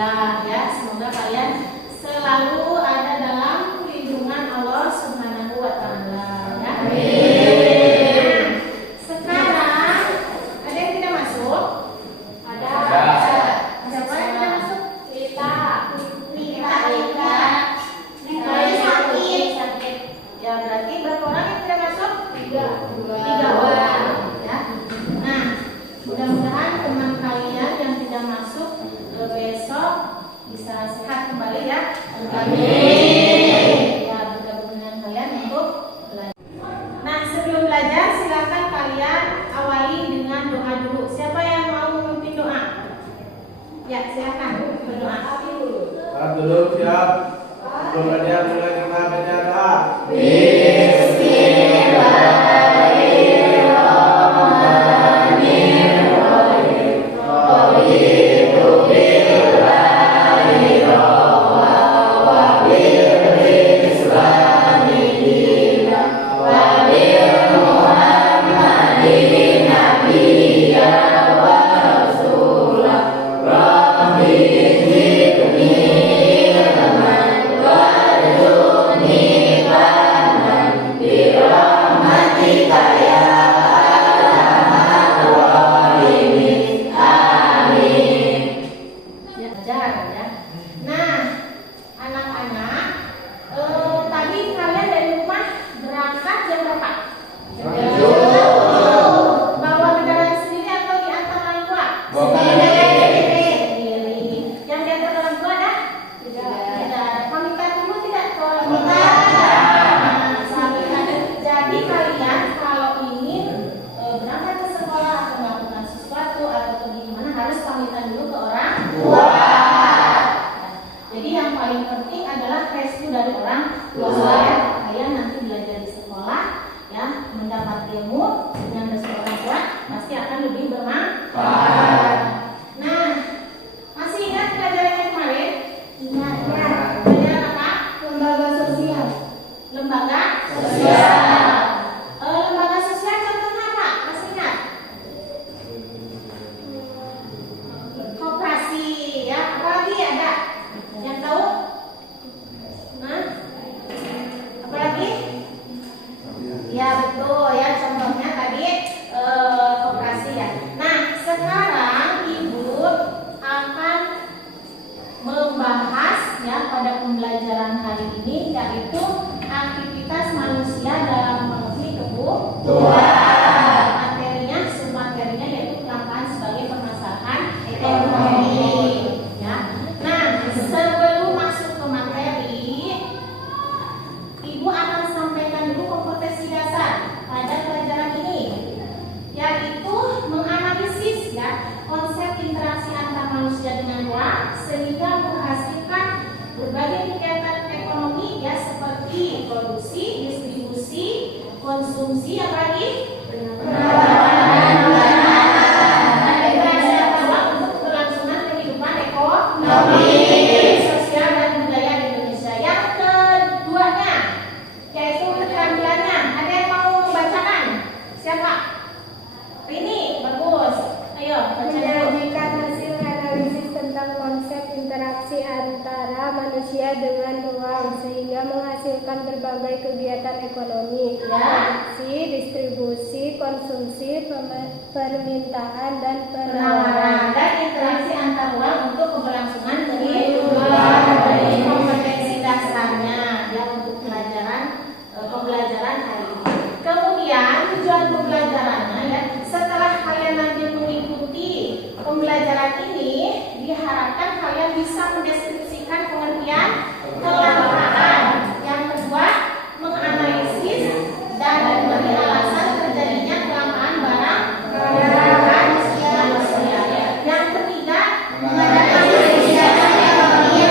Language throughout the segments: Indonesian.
Alhamdulillah ya, semoga kalian selalu ada dalam lindungan Allah Subhanahu wa taala ya. Amin. Sekarang ada yang tidak masuk? Ada. Siapa yang tidak masuk? Kita sakit. Ya berarti berapa orang yang tidak masuk? Tiga orang ya. Nah, mudah-mudahan teman kalian yang tidak masuk besok bisa sehat kembali ya. Amin. Ya, bergabung dengan kalian untuk belajar. Nah, sebelum belajar silakan kalian awali dengan doa dulu. Siapa yang mau memimpin doa? Ya, silakan berdoa. Harap duduk siap. Sebelum belajar mulai kita baca doa. Konsumsi apa lagi? Untuk keberlangsungan kehidupan ekonomi, sosial dan budaya di Indonesia. Yang keduanya yaitu keterampilannya. Ada yang mau membacakan? Siapa? Rini, bagus. Ayo baca dulu. Menyajikan hasil analisis tentang konsep interaksi antara manusia dengan ruang sehingga menghasilkan berbagai kegiatan ekonomi, produksi, distribusi, konsumsi, permintaan, dan penawaran. Dan interaksi antar ruang untuk keberlangsungan kehidupan. Kompetensi dasarnya ya untuk pembelajaran hari ini. Kemudian tujuan pembelajarannya ya, setelah kalian nanti mengikuti pembelajaran ini, diharapkan kalian bisa mendeskripsikan pengertian kelangkaan. Yang kedua, menganalisis dan memberi alasan terjadinya kelangkaan barang manusia. Yang ketiga, menganalisis sehari-hari.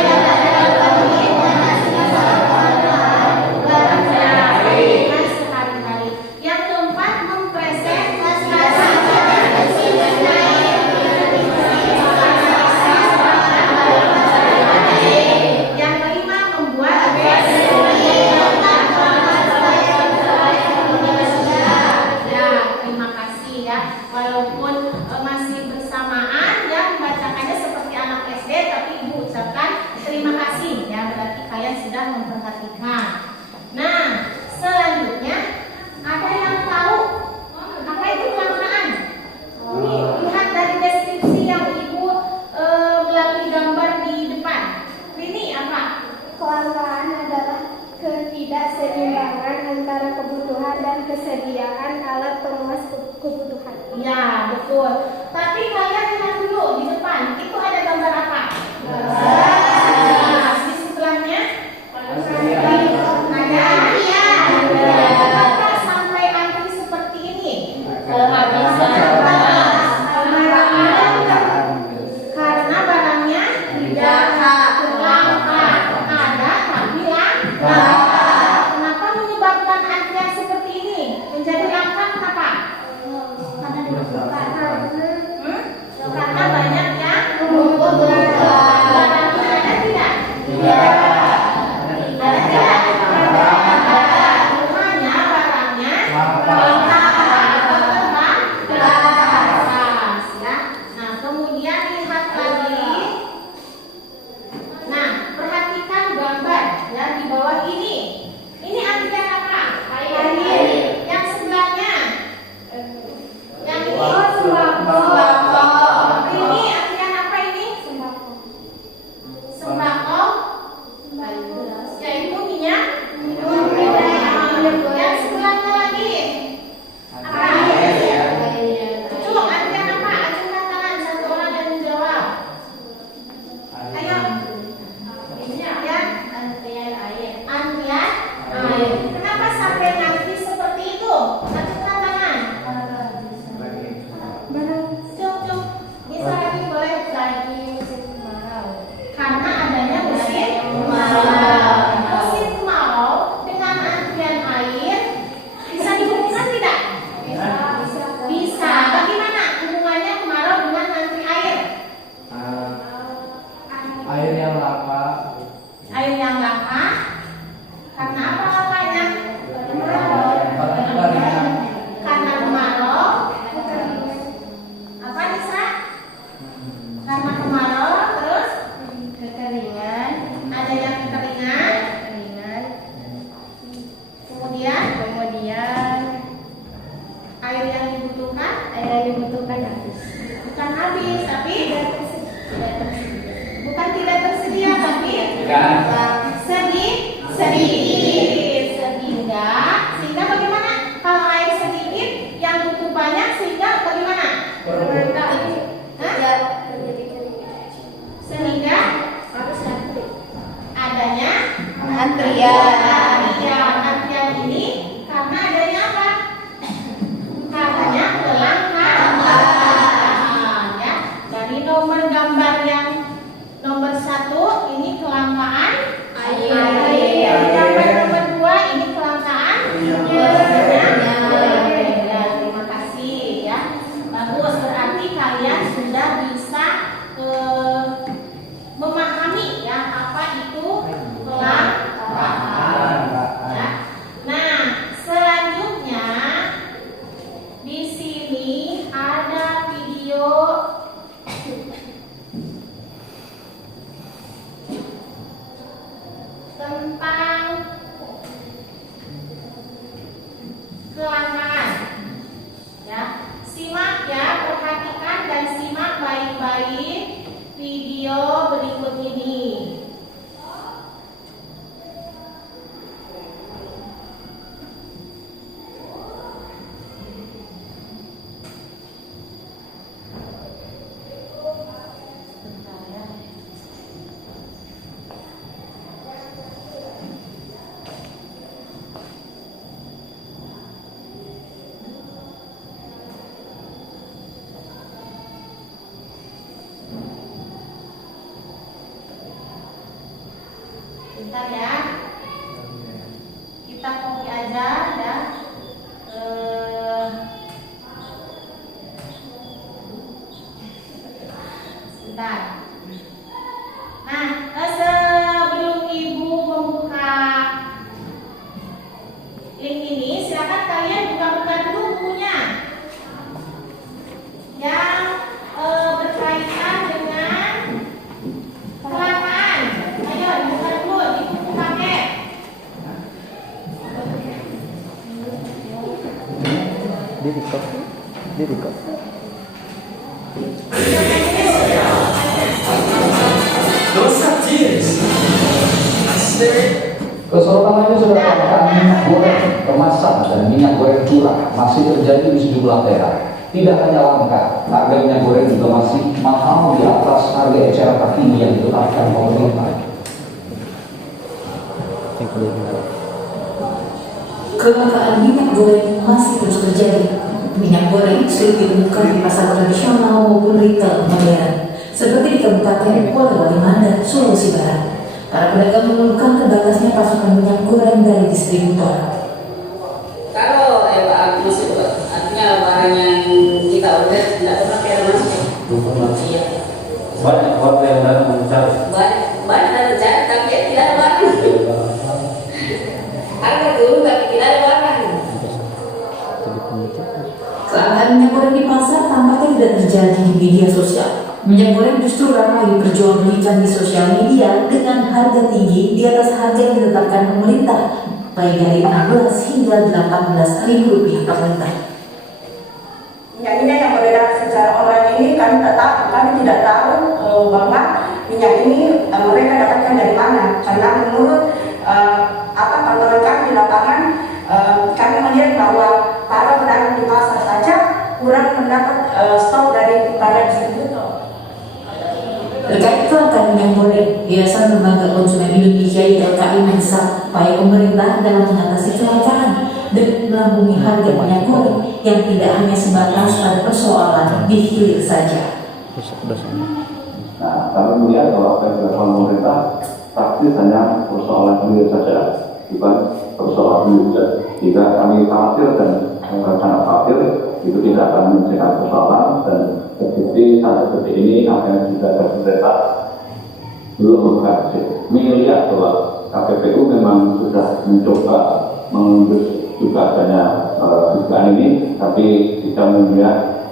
Yang keempat, mempresentasikan. Yang kelima, membuat Nah, selanjutnya ada yang tahu apa itu kelangkaan? Ini lihat dari deskripsi yang Ibu melalui gambar di depan. Ini apa? Kelangkaan adalah ketidakseimbangan antara kebutuhan dan kesediaan alat pemenuhan kebutuhan. Ya, betul. Tapi kalian lihat dulu di depan, itu ada gambar apa? Di sebelahnya ada antrian. Kenapa sampai antri seperti ini? Karena barangnya tidak langka. Ada tapi langka. Kenapa menyebabkan antrian seperti ini? Menjadi langka kenapa? Karena dibutuhkan. Karena banyak yang membutuhkan. Barangnya ada tidak? Ada tidak? Hanya barangnya langka atau terbatas ya. Nah, kemudian lihat lagi. Nah, perhatikan gambar ya di bawah ini. Ini antrian apa? Air. Yang sebelahnya. Yang ini sembako. Ini antrian apa ini? Sembako. Yaitu minyak. Yang sebelahnya lagi. Apa? Coba antrian apa? Acungkan tangan satu orang yang menjawab. Ayo. Ya. Antrian air. Kenapa sampai ngantri seperti itu? Acungkan tangan. Cuk. Bisa lagi boleh lagi musim kemarau. Karena adanya musim kemarau. Musim kemarau dengan antrian air bisa dihubungkan tidak? Bisa. Bagaimana hubungannya kemarau dengan antri air? Air yang langka. Air yang langka. Karena apa langkanya? Karena kemarau. Apa Nisa? Karena kemarau, terus Kekeringan. ada yang kekeringan. Kemudian air yang dibutuhkan habis. bukan habis, tapi bukan tidak tersedia, tapi sedikit. Sehingga bagaimana? Kalau air sedikit, yang butuh banyak, sehingga bagaimana? Hah? Sehingga adanya antrian ini karena adanya apa? Adanya kelangkaan ya. Dari nomor gambar yang nomor 1 ini kelangkaan air. Gambar nomor 2 ini kelangkaan ya, terima kasih ya. Bagus, berarti kalian sudah bisa memahami ya apa itu kelangkaan. Ya. Nah, selanjutnya di sini ada video tentang kelangkaan. Ya, simak ya, perhatikan dan simak baik-baik video berikut ini. Bentar ya. Bentar ya. Kita copy aja ya. Sebentar. Nah, sebelum Ibu membuka link ini, silakan kalian buka-buka dulu bukunya yang berkaitan dengan kelangkaan. Ayo dibuka dulu di buku KK. Keserotannya sudah katakan minyak goreng kemasan dan minyak goreng curah masih terjadi di sejumlah daerah. Tidak hanya langka, harga minyak goreng juga masih mahal di atas harga eceran terkini yang ditetapkan pemerintah. Kelangkaan minyak goreng masih terus terjadi. Minyak goreng sulit ditemukan di pasar tradisional maupun retail modern, seperti di Kabupaten Polewali Mandar, Sulawesi Barat. Para pedagang mengeluhkan terbatasnya pasokan minyak goreng dari distributor. Kalau Pak Agus itu artinya barang yang kita order tidak pernah ada masuk. Iya. Banyak warga yang datang mencari. Banyak ada cari tapi tidak ada barang. Harga turun tapi tidak ada barang. Kelangkaan minyak goreng di pasar tampaknya tidak terjadi di media sosial. Minyak goreng justru ramai diperjualbelikan di sosial media dengan harga tinggi di atas harga yang ditetapkan pemerintah, baik dari 16 hingga 18 ribu rupiah per liter. Minyak yang beredar secara online ini kami tidak tahu bahwa minyak ini mereka dapatkan dari mana, karena menurut pantauan kami di lapangan kami melihat bahwa para pedagang di pasar saja kurang mendapat stok dari para distributor. Terkait kelangkaan minyak goreng, Yayasan Lembaga Konsumen Indonesia YLKI mendesak upaya pemerintah dalam mengatasi kelangkaan dan melambungi harga minyak goreng yang tidak hanya sebatas pada persoalan di hilir saja. Nah, kami melihat bahwa apa yang dilakukan pemerintah praktis hanya persoalan hilir saja, bukan persoalan hilir. Jika kami khawatir dan sangat khawatir, itu tidak akan menyelesaikan persoalan dan terbukti sampai seperti ini apa yang sudah pemerintah belum berhasil. Melihat bahwa KPPU memang sudah mencoba mengurus juga adanya dugaan ini, tapi kita melihat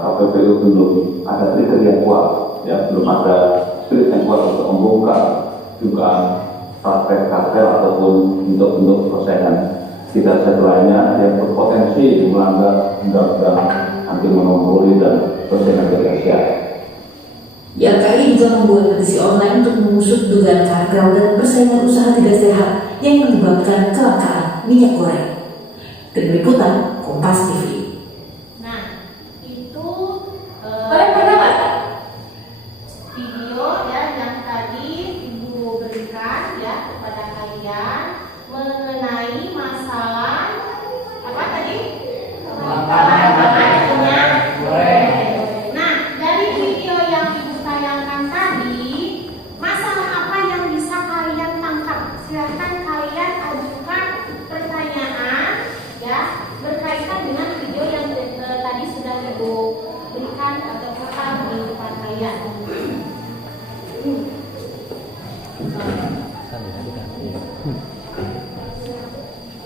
KPPU belum ada kriteria yang kuat, ya belum ada kriteria yang kuat untuk membongkar dugaan praktek kartel ataupun bentuk-bentuk persaingan tidak satu lainnya yang berpotensi melanggar undang-undang anti monopoli dan persaingan komersial. YLKI juga membuat petisi online untuk mengusut dugaan kartel dan persaingan usaha tidak sehat yang menyebabkan kelangkaan minyak goreng. Tim Liputan Kompas TV. Nah, itu video ya yang tadi Ibu berikan ya kepada kalian mengenai masalah apa tadi? Kelangkaan minyak goreng. Nah, dari video yang Ibu tayangkan tadi, masalah apa yang bisa kalian tangkap? Silahkan kalian ajukan pertanyaan ya berkaitan dengan video yang tadi sudah Ibu berikan atau rekam di depan kalian.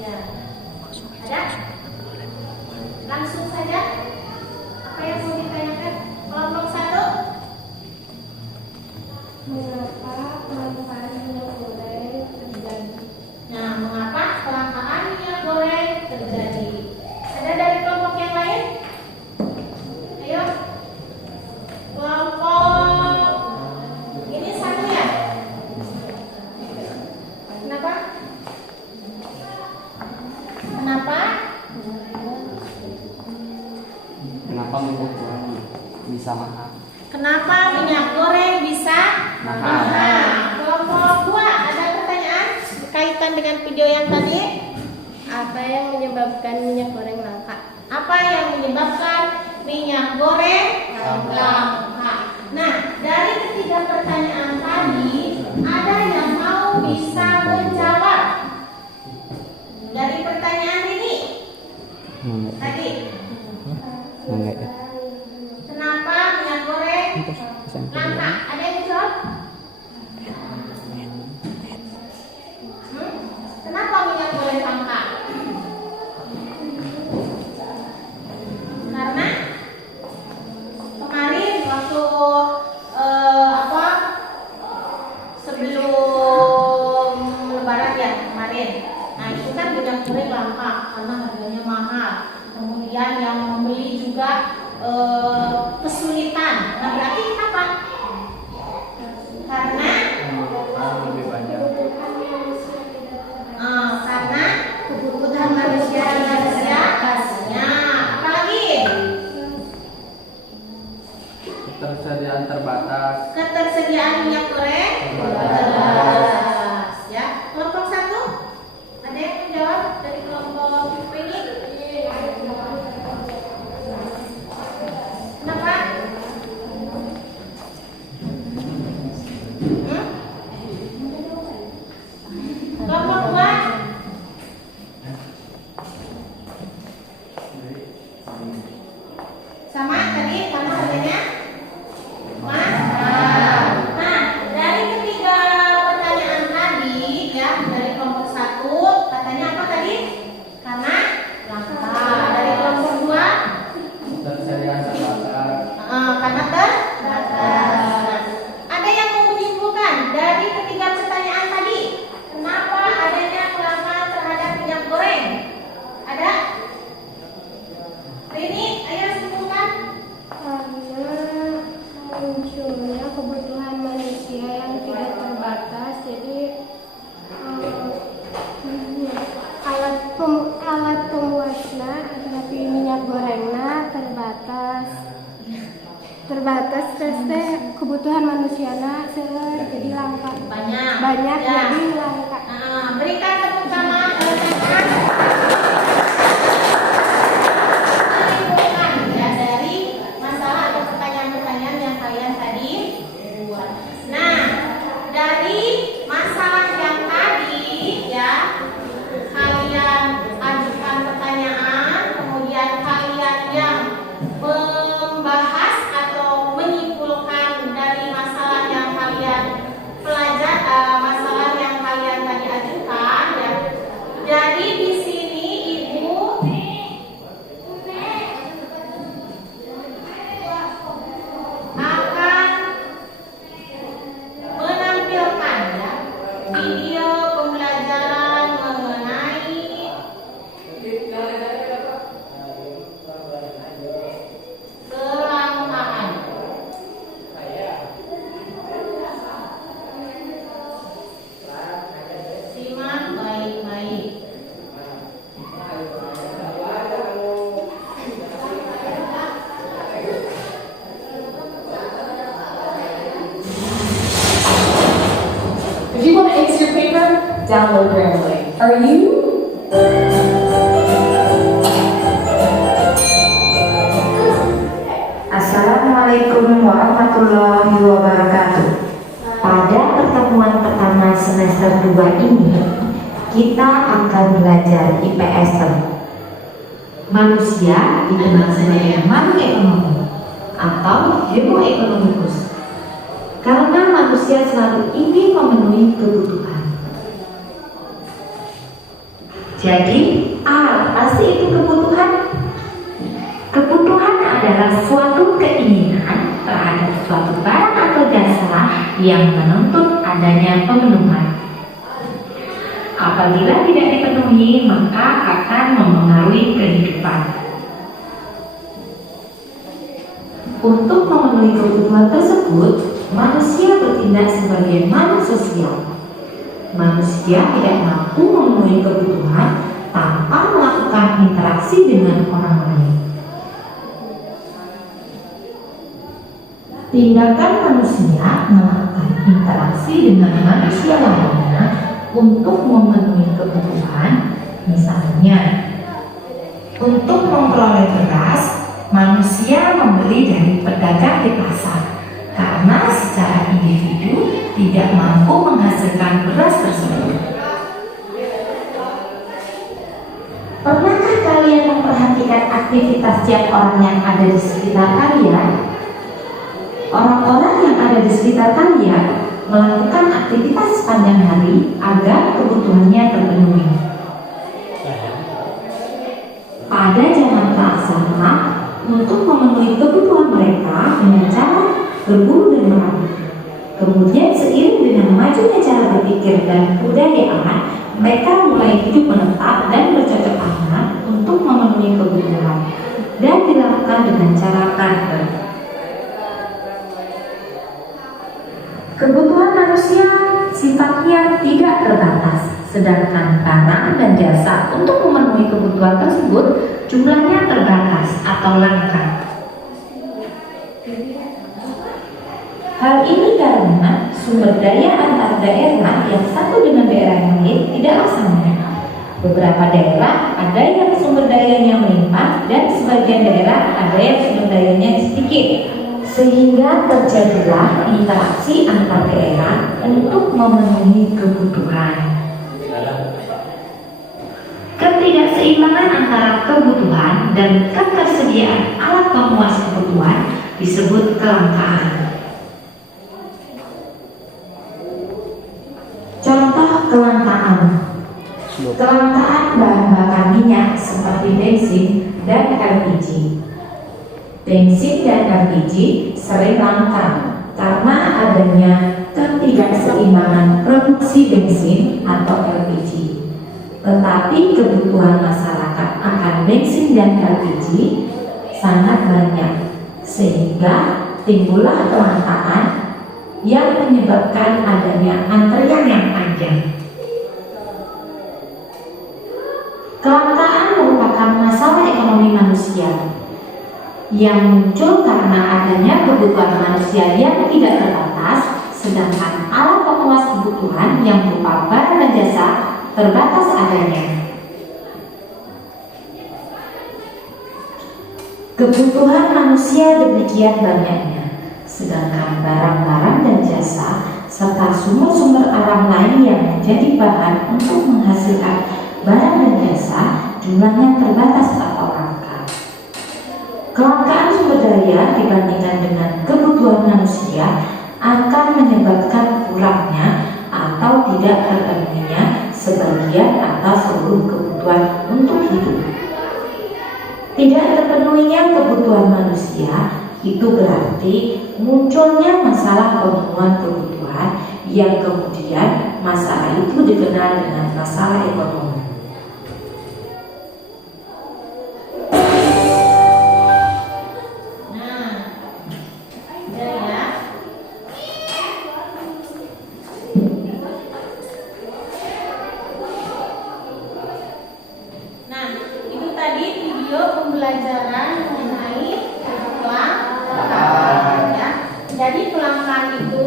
Ya, ada? Langsung saja. Apa yang mau ditanyakan? Kelompok 1. Mengapa kelangkaan minyak goreng terjadi? Nah, mengapa kelangkaan minyak goreng terjadi? Ada dari kelompok yang lain? Ayo. Kelompok ini 1 ya? Kenapa? Kenapa? Kenapa minyak goreng bisa mahal? Kenapa minyak goreng bisa mahal? Kelompok 2 ada pertanyaan berkaitan dengan video yang tadi? Apa yang menyebabkan minyak goreng langka? Apa yang menyebabkan minyak goreng langka? Nah, dari ketiga pertanyaan tadi, ada yang mau bisa menjawab dari pertanyaan ini? Tadi, kenapa minyak goreng langka? Ada yang jawab? Kenapa minyak goreng langka? Karena kemarin waktu sebelum Lebaran ya kemarin, nah itu kan minyak goreng langka karena harganya mahal. Kemudian Banyak Ya. jadi hilang, Kak. Berikan tepuk tangan teman-teman. Menimbulkan ya dari masalah atau pertanyaan-pertanyaan yang kalian tadi buat. Nah, dari masalah yang tadi ya kalian ajukan pertanyaan, kemudian kalian yang membahas atau menyimpulkan dari masalah yang kalian masalah yang kalian tadi ajukan ya. Jadi di sini Ibu akan menampilkan ya video pembelajaran mengenai kelangkaan. Simak baik-baik. If you want to ace your paper, download Grammarly. Are you? Assalamualaikum warahmatullahi wabarakatuh. Pada pertemuan pertama semester 2 ini, kita akan belajar IPS. Manusia dikenal sebagai makhluk ekonomi atau Homo economicus karena manusia selalu ingin memenuhi kebutuhan. Jadi, apa sih itu kebutuhan? Kebutuhan adalah suatu keinginan terhadap suatu barang atau jasa yang menuntut adanya pemenuhan. Apabila tidak dipenuhi, maka akan mempengaruhi kehidupan. Untuk memenuhi kebutuhan tersebut, manusia bertindak sebagai makhluk sosial. Manusia tidak mampu memenuhi kebutuhan tanpa melakukan interaksi dengan orang lain. Tindakan manusia melakukan interaksi dengan manusia lainnya untuk memenuhi kebutuhan, misalnya untuk memperoleh beras, manusia membeli dari pedagang di pasar karena secara individu tidak mampu menghasilkan beras tersebut. Pernahkah kalian memperhatikan aktivitas setiap orang yang ada di sekitar kalian? Orang-orang yang ada di sekitar kalian melakukan aktivitas sepanjang hari agar kebutuhannya terpenuhi. Pada zaman prasejarah, untuk memenuhi kebutuhan mereka dengan cara berburu dan meraup. Kemudian seiring dengan majunya cara berpikir dan kebudayaan, mereka mulai hidup menetap dan bercocok tanam untuk memenuhi kebutuhan dan dilakukan dengan cara barter. Kebutuhan manusia sifatnya tidak terbatas, sedangkan barang dan jasa untuk memenuhi kebutuhan tersebut jumlahnya terbatas atau langka. Hal ini karena sumber daya antar daerah yang satu dengan daerah yang lain tidaklah sama. Beberapa daerah ada yang sumber dayanya melimpah dan sebagian daerah ada yang sumber dayanya sedikit. Sehingga terjadilah interaksi antar daerah untuk memenuhi kebutuhan. Ketidakseimbangan antara kebutuhan dan ketersediaan alat pemuas kebutuhan disebut kelangkaan. Contoh kelangkaan. Kelangkaan bahan bakar minyak seperti bensin dan LPG. Bensin dan LPG sering langka karena adanya ketidakseimbangan produksi bensin atau LPG. Tetapi kebutuhan masyarakat akan bensin dan LPG sangat banyak, sehingga timbullah kelangkaan yang menyebabkan adanya antrian yang panjang. Kelangkaan merupakan masalah ekonomi manusia yang muncul karena adanya kebutuhan manusia yang tidak terbatas, sedangkan alat pemuas kebutuhan yang berupa barang dan jasa terbatas adanya. Kebutuhan manusia demikian banyaknya, sedangkan barang-barang dan jasa serta sumber-sumber alam lain yang menjadi bahan untuk menghasilkan barang dan jasa jumlahnya terbatas atau langka. Kelangkaan sumber daya dibandingkan dengan kebutuhan manusia akan menyebabkan kurangnya atau tidak terpenuhinya sebagian atau seluruh kebutuhan untuk hidup. Tidak terpenuhinya kebutuhan manusia itu berarti munculnya masalah pemenuhan kebutuhan yang kemudian masalah itu dikenal dengan masalah ekonomi. Pembelajaran mengenai kelangkaan ya. Jadi kelangkaan itu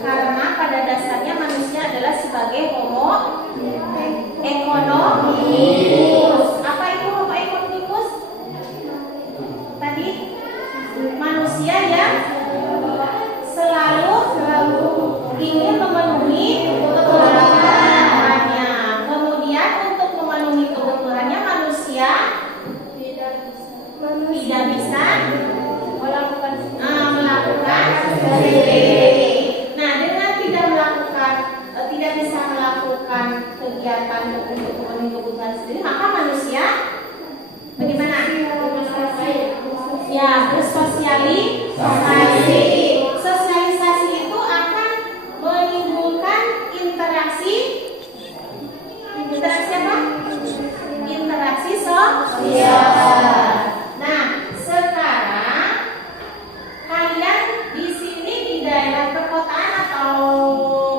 karena pada dasarnya manusia adalah sebagai homo economicus. Apa itu homo economicus? Tadi manusia yang selalu ingin memenuhi kebutuhannya. Kemudian untuk memenuhi kebutuhannya manusia tidak bisa melakukan sendiri. Nah, dengan tidak bisa melakukan kegiatan untuk memenuhi kebutuhan sendiri, maka manusia bagaimana? Ya, bersosialisasi. Sosialisasi itu akan menimbulkan interaksi apa? Interaksi sosial. Nah, sekarang kalian di sini di daerah perkotaan atau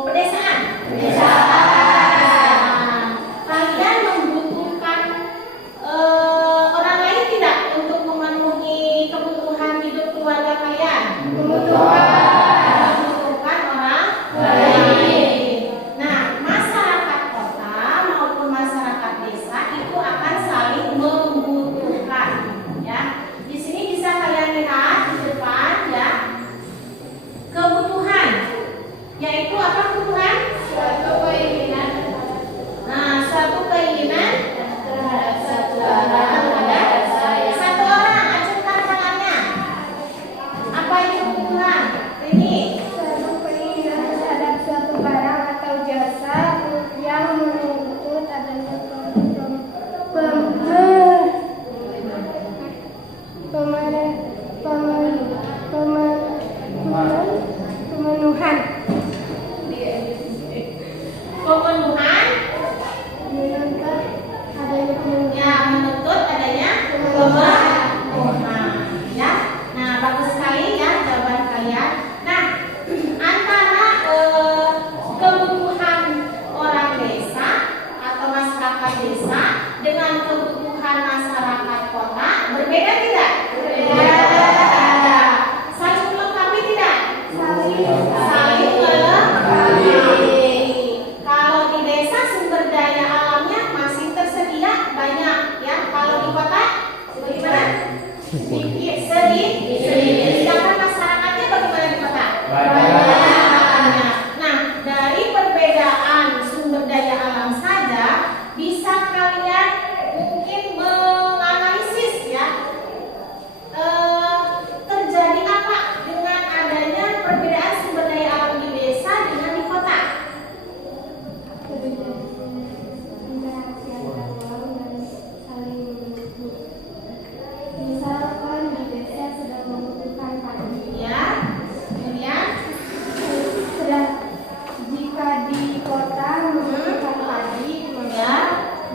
pedesaan? Pedesaan. Kalian membutuhkan orang lain tidak untuk memenuhi kebutuhan hidup keluarga kalian? Membutuhkan orang lain. Nah, masyarakat kota maupun masyarakat desa itu akan saling membutuhkan. Ya, di sini bisa kalian lihat di depan ya kebutuhan, yaitu apa kebutuhan? Suatu keinginan. Nah, suatu keinginan terhadap satu orang, satu orang. Acungkan tangannya. Apa itu kebutuhan? Ini Suatu keinginan terhadap suatu barang atau jasa yang menuntut adanya pemenuhan. Menuntut adanya pemenuhan. Ya, nah bagus sekali ya jawaban kalian. Nah, antara kebutuhan orang desa atau masyarakat desa dengan kebutuhan masyarakat kota berbeda tidak? Berbeda. Saling melengkapi tidak? Saling melengkapi. Kalau di desa sumber daya alamnya masih tersedia banyak ya. Kalau di kota bagaimana? Sedikit. Sedangkan masyarakatnya bagaimana di kota? Banyak. Nah, dari perbedaan sumber daya alam saja bisa kalian mungkin menganalisis ya. Terjadi apa dengan adanya perbedaan sumber daya alam di desa dengan di kota? Misalkan di desa sedang membutuhkan padi. Ya. Kemudian jika di kota membutuhkan padi, ya.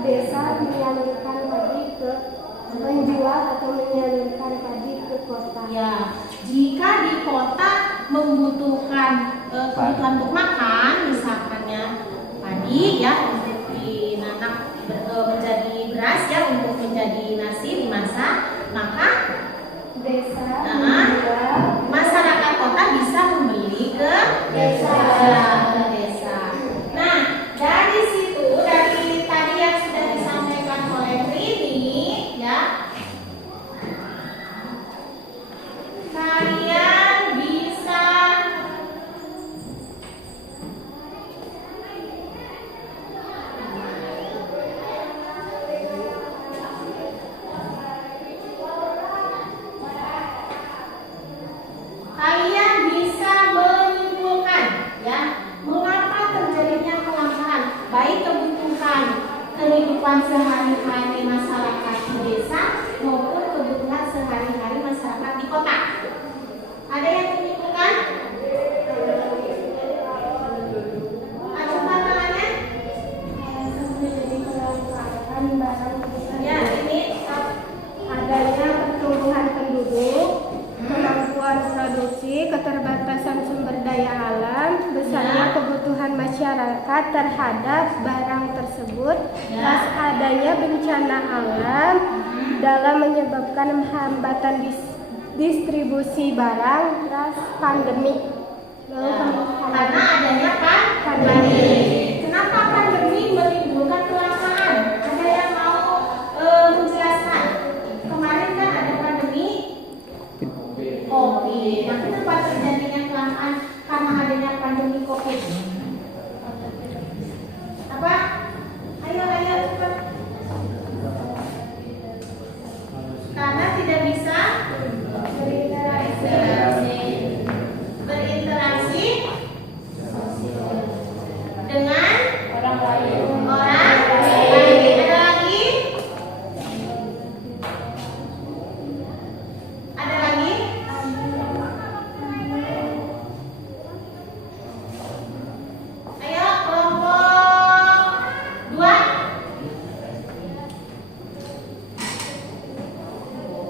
desa menyalurkan padi ke menjual atau menyalurkan padi ke kota. Ya, jika di kota membutuhkan kebutuhan untuk makan, misalkannya padi ya untuk dinanak menjadi beras ya untuk menjadi nasi dimasak, maka Desa masyarakat kota bisa membeli ke desa. kehidupan sehari-hari masyarakat di desa maupun kebutuhan sehari-hari masyarakat di kota. Ada yang menyimpulkan? Apa tantangannya? Ya, ini adanya pertumbuhan penduduk, kemampuan produksi, keterbatasan sumber daya alam, besarnya kebutuhan masyarakat terhadap barang tersebut, plus adanya bencana alam dalam menyebabkan hambatan distribusi barang, plus pandemi. Karena adanya pandemi. Kenapa pandemi menimbulkan kelangkaan? Ada yang mau menjelaskan? Kemarin kan ada pandemi COVID. Nah, kenapa terjadinya kelangkaan karena adanya pandemi COVID? Apa? Ayo cepat. Karena tidak bisa berinteraksi dengan orang lain. Ada lagi? Ayo kelompok 2.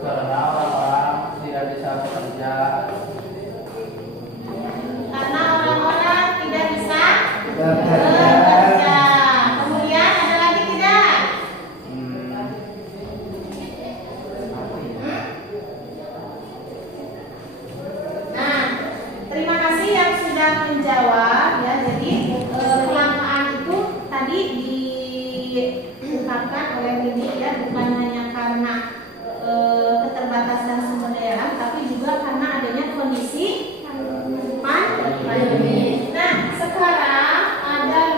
Karena orang-orang tidak bisa bekerja. Karena orang-orang tidak bisa Bekerja. bekerja. Kemudian ada lagi tidak? Nah, terima kasih yang sudah menjawab ya. Jadi kelangkaan itu tadi diungkapkan oleh Mimi ya, bukan hanya karena keterbatasan sumber daya alam, tapi juga karena adanya kondisi pandemi. Nah, sekarang ada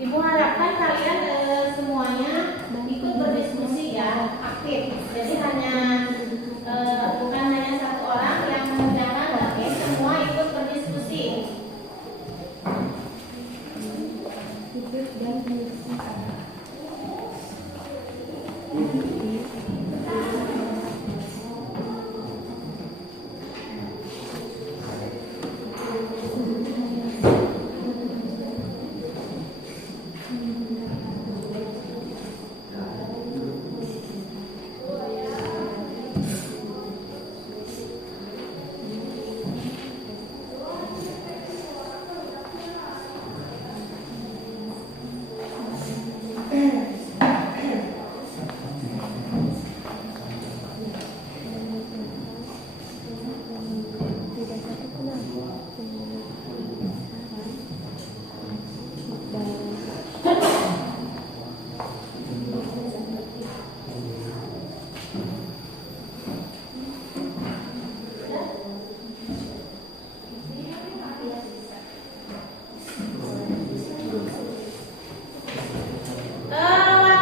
Ibu harapkan kalian semuanya ikut berdiskusi ya, aktif. Jadi bukan hanya satu orang yang mengerjakan, tapi semua ikut berdiskusi.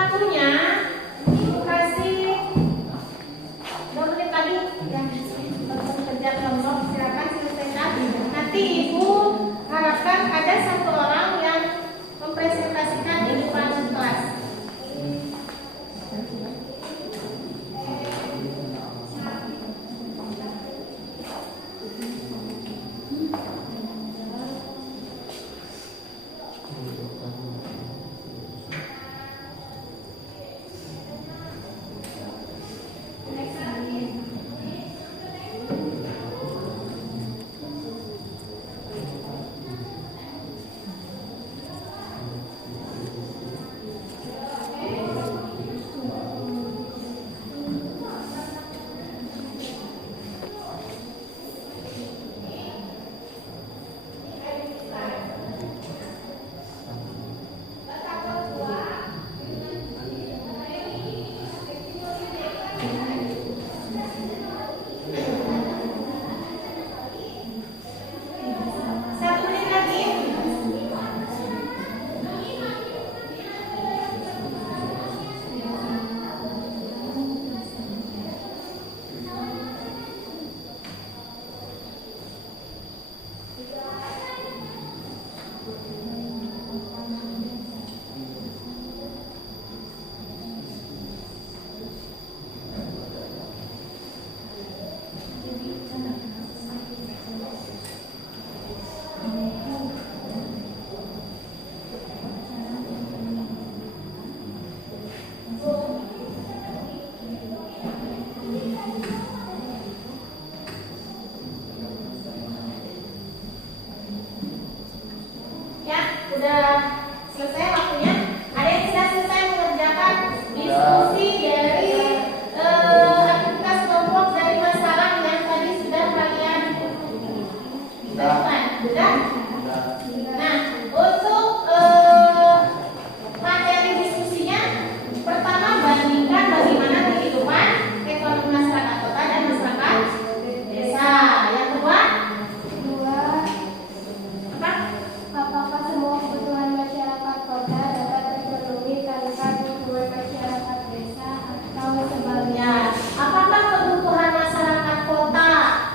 Waktunya Ibu kasih 2 menit lagi yang kerja kelompok, silakan selesaikan. Nanti Ibu harapkan ada satu orang yang mempresentasikan di depan kelas. Udah selesai waktunya? Ada yang sudah selesai mengerjakan diskusi dari aktivitas kelompok dari masalah yang tadi sudah kalian lakukan? Sudah? Nah, untuk materi diskusinya, pertama bandingkan bagaimana kehidupan ekonomi masyarakat kota dan masyarakat desa. Yang kedua, apakah semua kebutuhan masyarakat kota dapat terpenuhi tanpa dukungan masyarakat desa atau sebaliknya? apakah kebutuhan masyarakat kota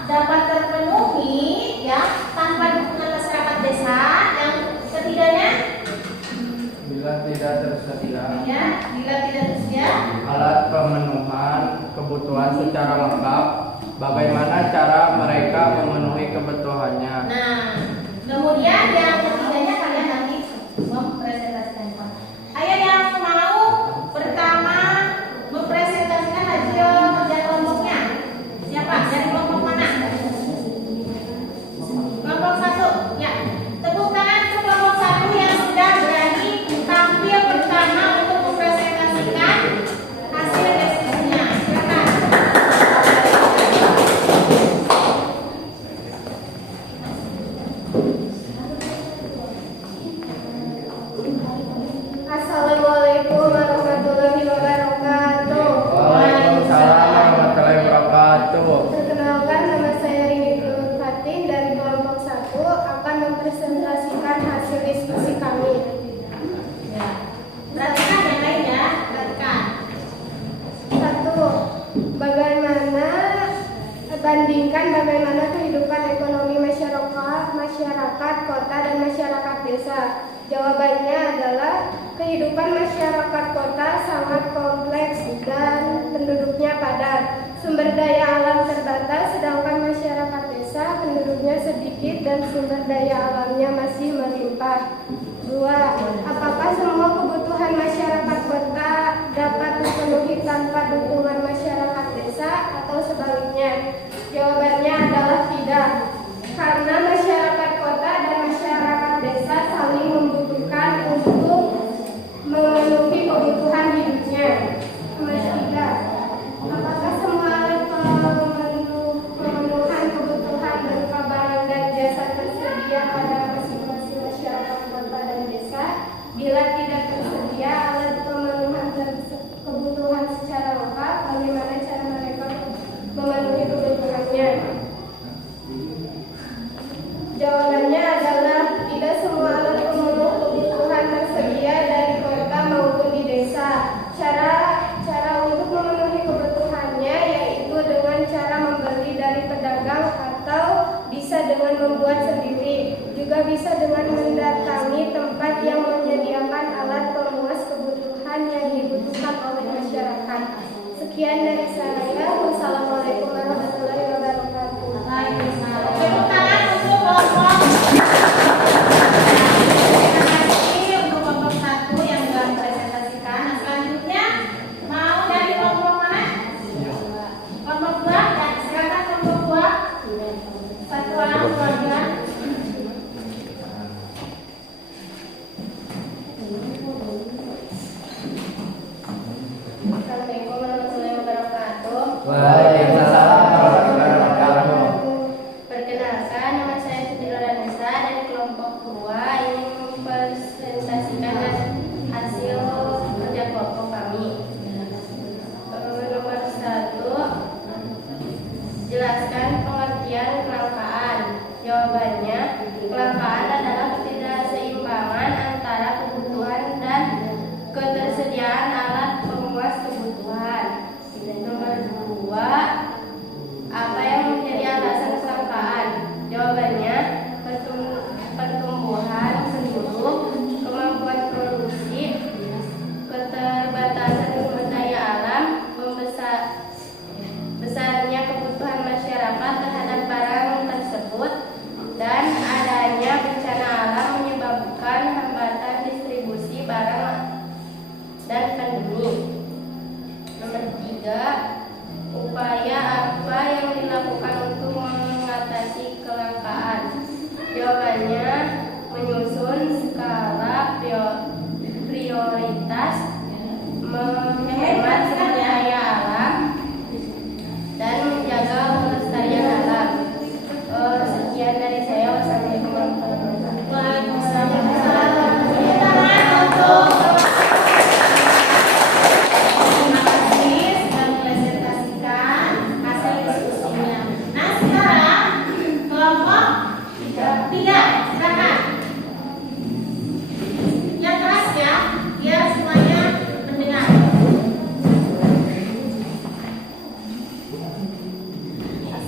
dapat terpenuhi ya tanpa dukungan masyarakat desa? Yang ketiganya, Bila tidak tersedia ya, bila tidak tersedia Alat pemenuhan kebutuhan secara lengkap, bagaimana cara mereka memenuhi kebutuhannya? Nah, kemudian yang ketiganya kalian nanti mempresentasikan. Ayo yang mau pertama mempresentasikan hasil kerja kelompoknya. Siapa? Dari kelompok mana? Kelompok 1. Ya. Tepuk tangan untuk kelompok 1 yang sudah berani tampil pertama untuk mempresentasikan hasil diskusinya. Silakan. desa? Jawabannya adalah kehidupan masyarakat kota sangat kompleks dan penduduknya padat. Sumber daya alam terbatas, sedangkan masyarakat desa penduduknya sedikit dan sumber daya alamnya masih melimpah. 2. Apakah semua kebutuhan masyarakat kota dapat dipenuhi tanpa dukungan masyarakat desa atau sebaliknya? Jawabannya adalah tidak. Karena masyarakat kota dan masyarakat desa saling membutuhkan untuk memenuhi kebutuhan hidupnya. Nomor 3. Apakah semua alat pemenuhan kebutuhan berupa barang dan jasa tersedia pada masing-masing masyarakat kota dan desa? Bila tidak tersedia alat pemenuhan kebutuhan secara lengkap, bagaimana cara mereka memenuhi kebutuhannya? Jawabannya adalah tidak semua alat pemenuh kebutuhan tersedia dari kota maupun di desa. Cara untuk memenuhi kebutuhannya yaitu dengan cara membeli dari pedagang atau bisa dengan membuat sendiri. Juga bisa dengan mendatangi tempat yang menyediakan alat pemuas kebutuhan yang dibutuhkan oleh masyarakat. Sekian dari saya. Wassalamualaikum warahmatullahi wabarakatuh. Waalaikumsalam. Tepuk tangan untuk kelompok. Terima kasih untuk kelompok 1 yang sudah mempresentasikan. Nah, selanjutnya mau dari kelompok mana? Kelompok 2. Ya, silakan kelompok 2. Satu orang keluarga. Assalamualaikum warahmatullahi wabarakatuh. Waalaikumsalam warahmatullahi wabarakatuh. Perkenalkan, nama saya Siti Loranisa dari kelompok 2 ingin mempresentasikan hasil kerja kelompok kami. Nomor 1, jelaskan pengertian kelangkaan. Jawabannya, kelangkaan adalah ketidakseimbangan antara kebutuhan dan ketersediaan alat pemuas kebutuhan. Nomor 2, apa yang menjadi alasan kelangkaan? Jawabannya, pertumbuhan penduduk, kemampuan produksi, keterbatasan sumber daya alam, besarnya kebutuhan masyarakat terhadap barang tersebut, dan adanya bencana alam menyebabkan hambatan distribusi barang dan pandemi. Nomor 3, upaya apa yang dilakukan untuk mengatasi kelangkaan? Jawabannya, menyusun skala prioritas, menghemat sumber daya alam, dan menjaga kelestarian alam. Sekian dari saya. Wassalamualaikum warahmatullahi wabarakatuh. Waalaikumsalam. Tangan untuk terima kasih sudah mempresentasikan hasil diskusinya. Nah, sekarang kelompok 3, silakan. Yang keras ya, biar semuanya mendengar.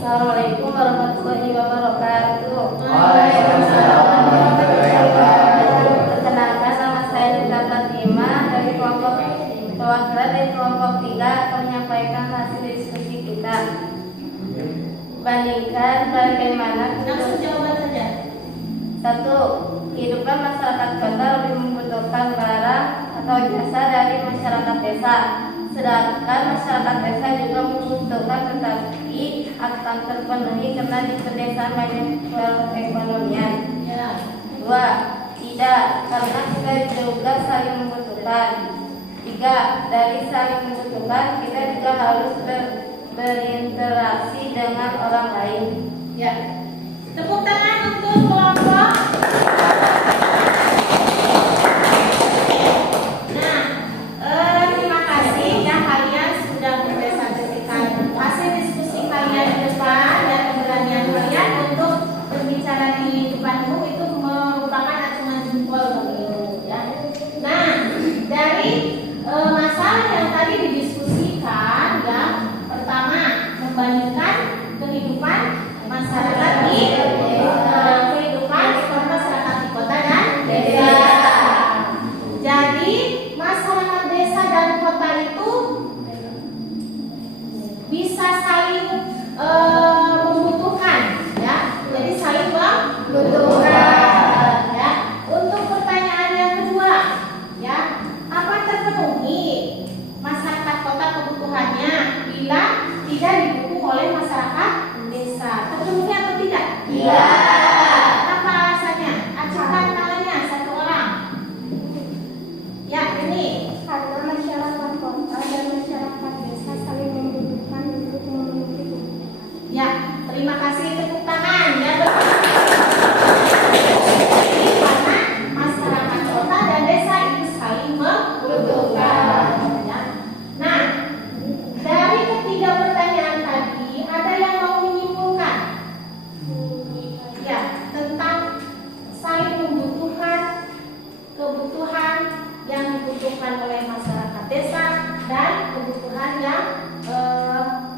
Assalamualaikum warahmatullahi wabarakatuh. Waalaikumsalam warahmatullahi wabarakatuh. Perkenalkan, nama saya Dita Fatima dari kelompok perwakilan dari kelompok 3 akan menyampaikan hasil diskusi kita. Bandingkan bagaimana langsung jawaban saja. 1. Kehidupan masyarakat kota lebih membutuhkan barang atau jasa dari masyarakat desa, sedangkan masyarakat desa juga membutuhkan tetapi akan terpenuhi karena di pedesaan banyak perekonomian. 2. Tidak, karena kita juga saling membutuhkan. 3. Dari saling membutuhkan kita juga harus berinteraksi dengan orang lain. Ya. Tepuk tangan untuk kelompok. Terima kasih ya, kalian sudah mempresentasikan hasil diskusi kalian di depan dan keberanian kalian untuk berbicara di depanmu itu merupakan acungan jempol bagi ya. Nah, dari masalah yang tadi didiskusikan ya, pertama membandingkan kehidupan masyarakat di kehidupan masyarakat di kota dan tidak didukung oleh masyarakat desa. Terpenuhi atau tidak? Iya. Apa alasannya? Acukan tangannya satu orang. Ya, ini. Karena masyarakat kota dan masyarakat desa saling membutuhkan untuk memenuhi kebutuhan. Ya, terima kasih, tepuk tangan. Ya, betul. Karena masyarakat kota dan desa itu saling membutuhkan. Ya. Nah, dari ketiga pertanyaan tadi, ada yang mau menyimpulkan? Ya, tentang saling membutuhkan kebutuhan yang dibutuhkan oleh masyarakat desa dan kebutuhan yang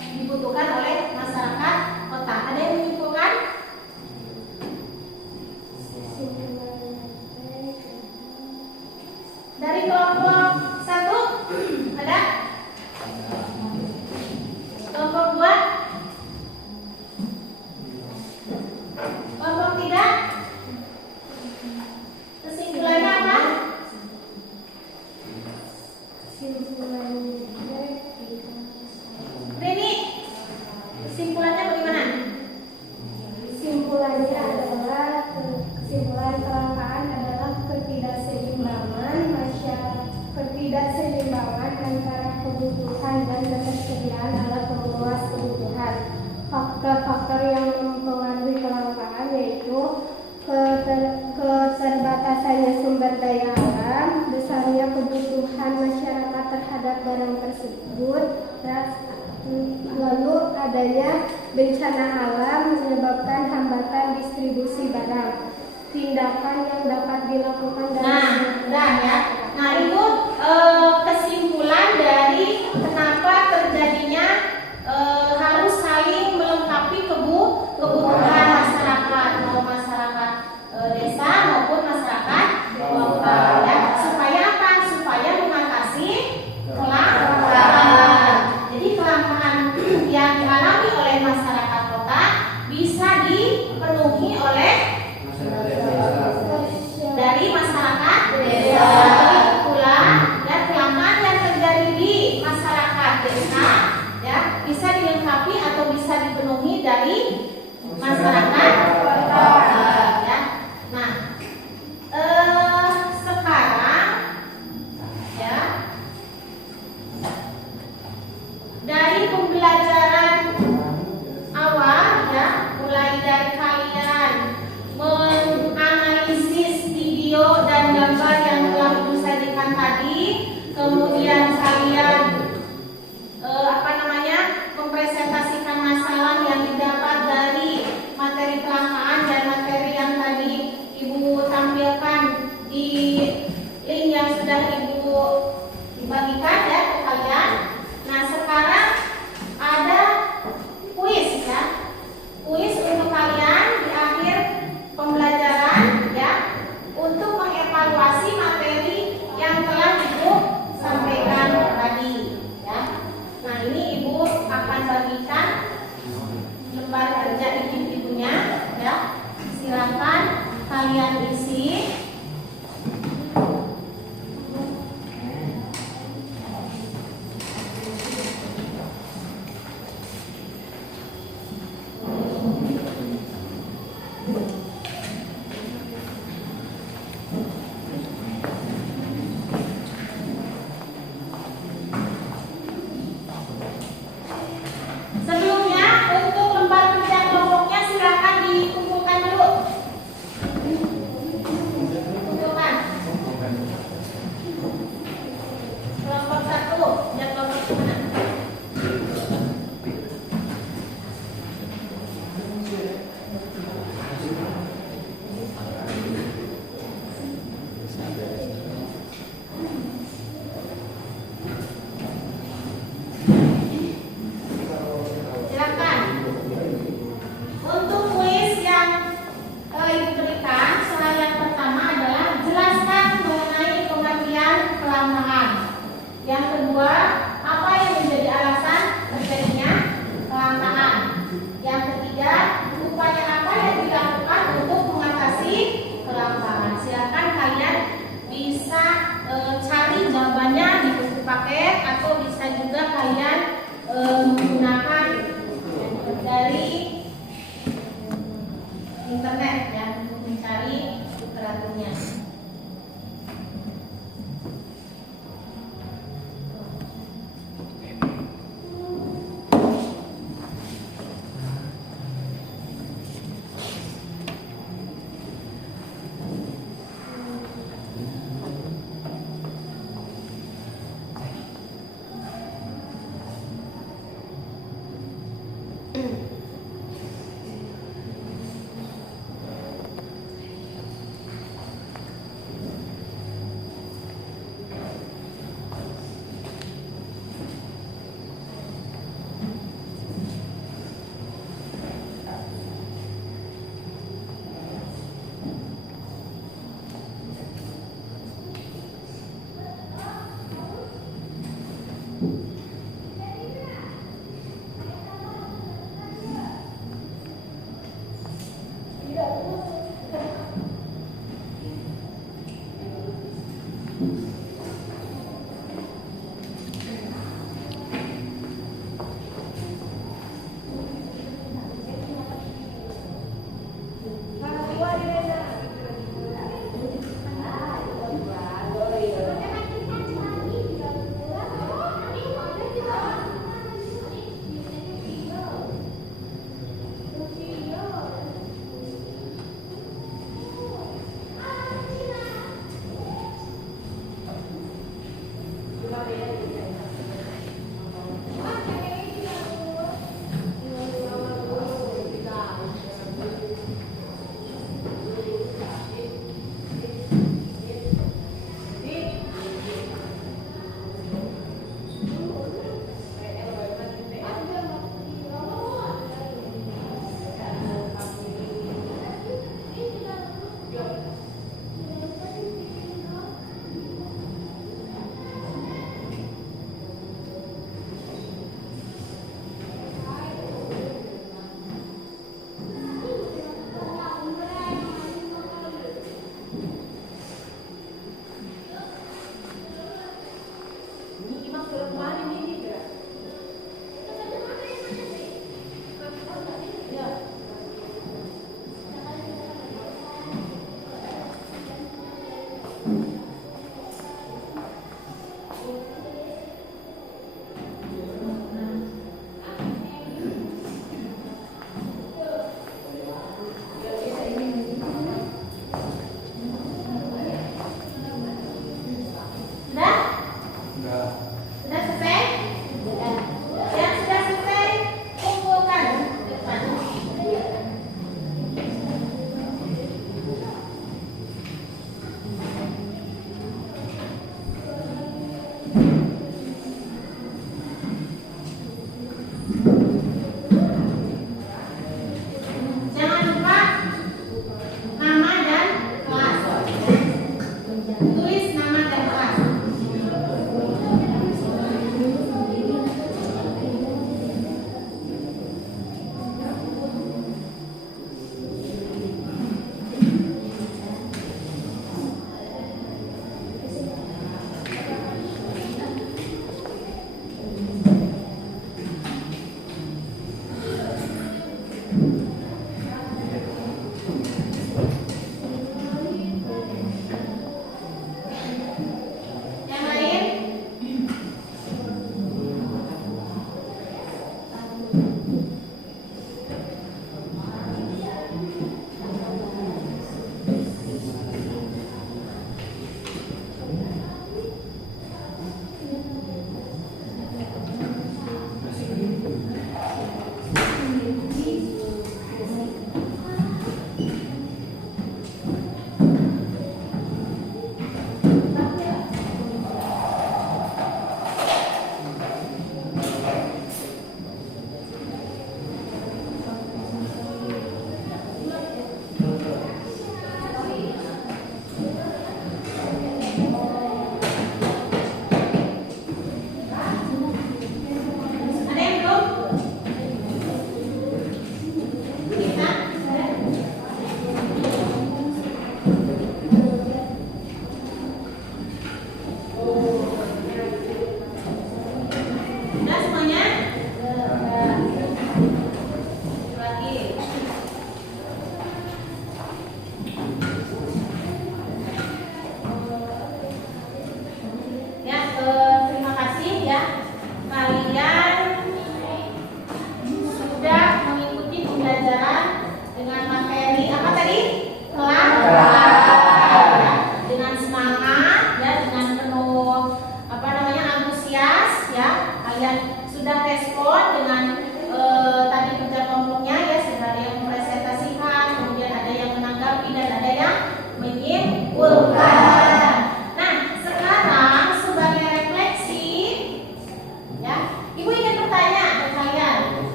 dibutuhkan oleh masyarakat kota. Ada yang menyimpulkan? Dari kelompok 1 ada? Kelompok 2? Kelompok 3? Kesimpulannya apa? Rini, kesimpulannya bagaimana? Kesimpulannya adalah kesimpulan kelangkaan adalah ketidakseimbangan antara kebutuhan dan ketersediaan alat pemenuhan kebutuhan. Faktor-faktor yang mempengaruhi kelangkaan yaitu keterbatasannya sumber daya alam, besarnya kebutuhan masyarakat terhadap barang tersebut, lalu adanya bencana alam menyebabkan hambatan distribusi barang. Tindakan yang dapat dilakukan Nah, ya. Nah, itu kesimpulan dari kenapa terjadinya harus saling melengkapi kebutuhan masyarakat, mau masyarakat desa maupun masyarakat kota, ya. Supaya apa? Supaya mengatasi kelangkaan. Jadi kelangkaan yang dialami oleh masyarakat kota bisa dipenuhi oleh dari masyarakat desa. Pula ya, kelangkaan yang terjadi di masyarakat desa ya bisa dilengkapi atau bisa dipenuhi dari masyarakat kota ya. Nah, sekarang ya dari pembelajaran awal ya, mulai dari kalian menganalisis video dan gambar yang telah Ibu sajikan tadi, kemudian kalian mempresentasikan masalah yang didapat dari materi kelangkaan dan materi yang tadi Ibu tampilkan di link yang sudah Ibu bagikan ya ke kalian. Nah, sekarang ada kuis ya. Kuis untuk kalian di akhir pembelajaran ya, untuk mengevaluasi materi yang telah Ibu sampaikan tadi.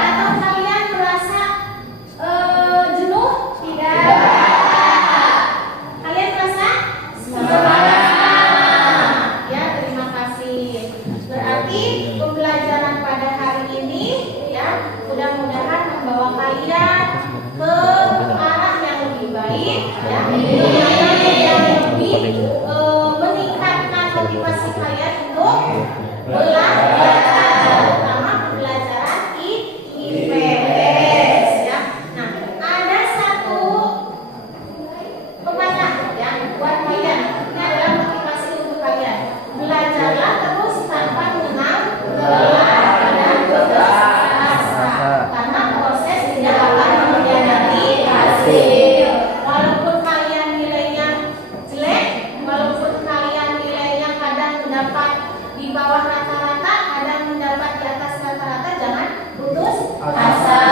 Atau kalian merasa jenuh? Tidak. Yang lebih meningkatkan motivasi kalian untuk belajar, terutama pembelajaran IPS ya. Nah, ada satu pepatah yang buat kalian. Ini adalah motivasi untuk kalian. Belajarlah terus tanpa mengenal lelah dan putus asa, karena proses tidak akan mengkhianati hasil. Walaupun kalian nilainya jelek, walaupun kalian nilainya kadang mendapat di bawah rata-rata, kadang mendapat di atas rata-rata, jangan putus asa.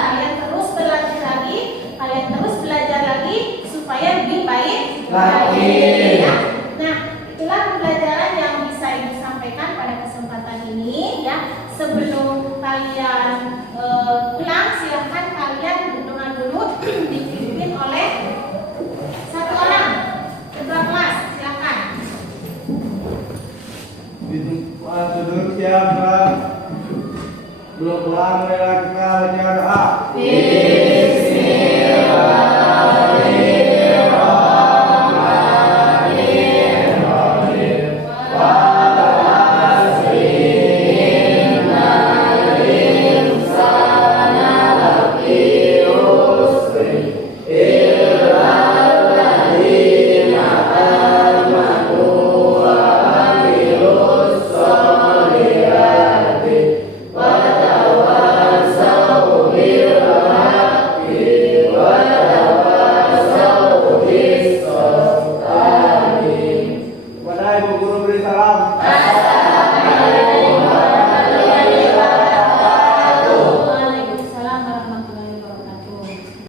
Kalian terus berlatih lagi, kalian terus belajar lagi supaya lebih baik lagi. Ya. Nah, itulah pembelajaran yang bisa Ibu sampaikan pada kesempatan ini ya. Sebelum kalian pulang, silahkan kalian berdoa dulu dipimpin oleh satu orang ketua kelas. Silakan. Di tempat duduk siapa? Belum pulang, mereka